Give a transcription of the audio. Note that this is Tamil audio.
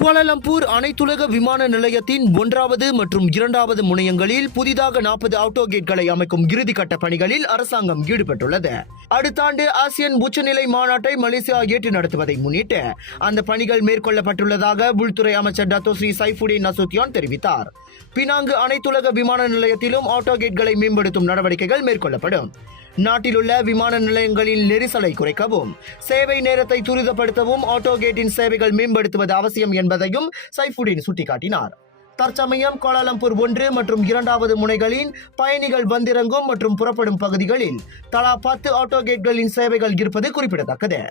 கோலாலம்பூர் அனைத்துலக விமான நிலையத்தின் 1வது மற்றும் 2வது முனையங்களில் புதிதாக 40 ஆட்டோ கேட்களை அமைக்கும் இறுதிக்கட்ட பணிகளில் அரசாங்கம் ஈடுபட்டுள்ளது. அடுத்த ஆண்டு ஆசியன் உச்சநிலை மாநாட்டை மலேசியா ஏற்று நடத்துவதை முன்னிட்டு அந்த பணிகள் மேற்கொள்ளப்பட்டுள்ளதாக உள்துறை அமைச்சர் டத்தோ ஸ்ரீ சைஃபுடின் நசுத்தியான் தெரிவித்தார். பினாங்கு அனைத்துலக விமான நிலையத்திலும் ஆட்டோ கேட்களை மேம்படுத்தும் நடவடிக்கைகள் மேற்கொள்ளப்படும். நாட்டிலுள்ள விமான நிலையங்களின் நெரிசலை குறைக்கவும் சேவை நேரத்தை துரிதப்படுத்தவும் ஆட்டோ கேட்டின் சேவைகள் மேம்படுத்துவது அவசியம் என்பதையும் சைஃபுடின் சுட்டிக்காட்டினார். தற்சமயம் கோலாலம்பூர் 1 மற்றும் 2வது முனைகளின் பயணிகள் வந்திறங்கும் மற்றும் புறப்படும் பகுதிகளில் தலா 10 ஆட்டோ கேட்களின் சேவைகள் இருப்பது குறிப்பிடத்தக்கது.